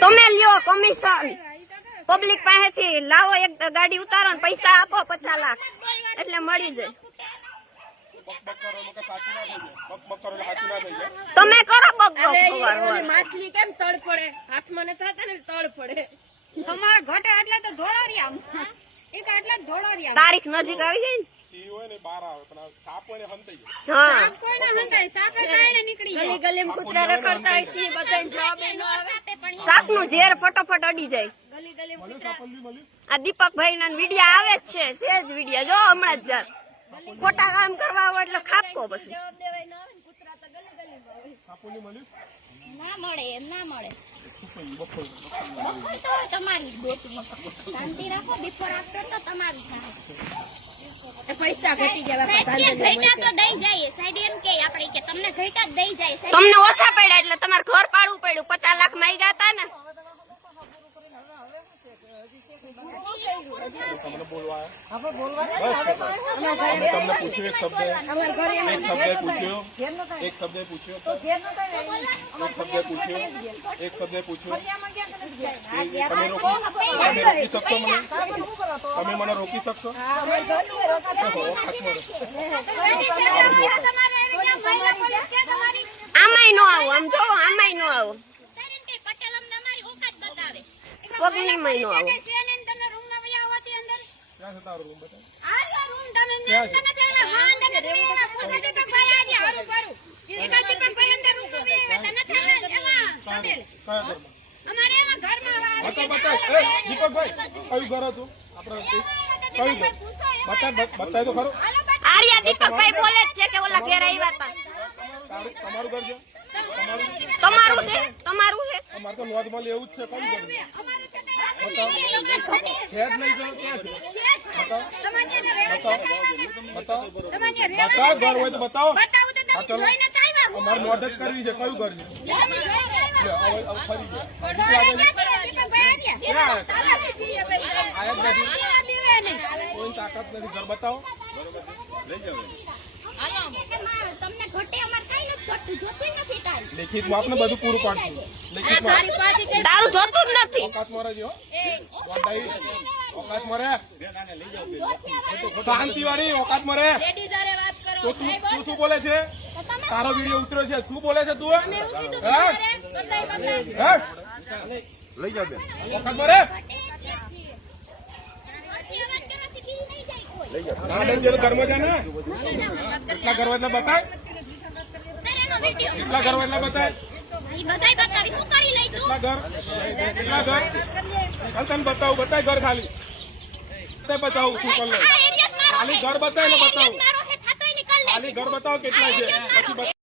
તમે લ્યો commission public પાસેથી લાવો એક ગાડી ઉતારો પૈસા આપો પચાસ લાખ. એટલે મળી જાય. તમે કરો માછલી કેમ તળ પડે? હાથમાં ને થતા ને તળ પડે. તમારા ઘટે એટલે તો ધોળો રહ્યા. તારીખ નજીક આવી ગઈ ને? સિંહ હોય ને બહાર આવે પણ સાપ હોય ને હંતાઈ જાય સાપ કોઈને હંધાય સાપ કારણે નીકળી જાય. ગલી કૂતરા રખડતા હોય છે બધાને જવાબ ન આવે. સાપનું ઝેર ફટોફટ અડી જાય. ગલી ગલીમ કૂતરા આ દીપકભાઈ ના વિડિયા આવે જ છે છે જ વિડિયા. જો હમણાં જ જાત ખોટા કામ કરવા હોય એટલે ખાપકો પછી. જવાબ દેવાય ના આવે ને કૂતરા તો ગલી ગલી સાપો ની મળ્યું ના મળે એમ ના મળે. તમારી શાંતિ રાખો બિફોર આફ્ટર તો તમારું થાય. પૈસા ઘટી ગયા તો દઈ જાય. સાહેબ એમ કે આપણે કે તમને ઘેટા દઈ જાય. તમને ઓછા પડ્યા એટલે તમારે ઘર પાડવું પડ્યું. પચાસ લાખમાં ગયા હતા ને. તમને બોલવા તમને પૂછ્યું એક શબ્દ એક શબ્દ પૂછ્યો એક શબ્દ પૂછ્યો એક શબ્દ પૂછ્યો એક શબ્દ પૂછ્યો તમે રોકી શકશો મને તમે મને રોકી શકશો આમાંય નો આવું. આમ જો આમાંય નો આવું. પટેલ અમને અમારી ઓકાત બતાવે. પગની માં નો આવું. ક્યાં છે તારો રૂમ બતાવ. આ રૂમ તમે છે? તમે પેલા વાંદ અને પેલા પૂછો દીપકભાઈ આજે હારું પારું દીપક દીપકભાઈ અંદર રૂમમાં વહી આવ્યા તા નથી આવ્યા એમાં ઘરમાં? અમારે એમાં ઘરમાં બતાવ બતાવ. એ દીપકભાઈ કયું ઘર હતું? આપણે કયું ઘર? બતાવ બતાય તો ખરું આર્યા દીપકભાઈ બોલે જ છે કે ઓલા ઘેર આવ્યા હતા તમારું ઘર છે? તમારું છે? તમારું છે? અમારે તો લોજમાં એવું જ છે કયું ઘર? છે છે જ નહીં તો ક્યાં છે? બતાવો. બતાવો. બતાવો. ઘર હોય તો બતાવો. અમારે નોંધ જ કરવી છે. કયું ઘર છે? તમે જોઈને આવ્યા. લે, હવે હવે ફરી ગયા જોઈને ક્યાંથી દીપકભાઈ આવ્યા? ક્યાં? તાલા પીએ ભાઈ. આયા જ નથી. તાલા પીવે નહીં. કોઈ તાકાત નથી. ઘર બતાવો. કે મારે તમને ઘટે અમારે કઈ નથી ઘટતું. જોતું ય નથી કાંઈ. લેખિતમાં આપને બધું પૂરું પાડશું. લેખિતમાં. તારી તારું જોતું જ નથી. ઓકાત મરે. શાંતિ વાળી ઓકાત મરે. લેડીઝ હારે વાત કરો. તો તું તું શું બોલે છે? તારો વીડિયો ઉતર્યો છે. શું બોલે છે તું? લઈ જાવ બેન. ઓકાત મરે? ના ડર જે ઘરમાં જા ને કેટલા ઘર એટલે બતાય. કેટલા ઘર એટલે બતાય કેટલા ઘર કેટલા ઘર. તને બતાવું. બતાય ઘર ખાલી. તે બતાવું શું લે ખાલી ઘર બતાવે. ને બતાવું ખાલી ઘર બતાવો કેટલા છે. પછી.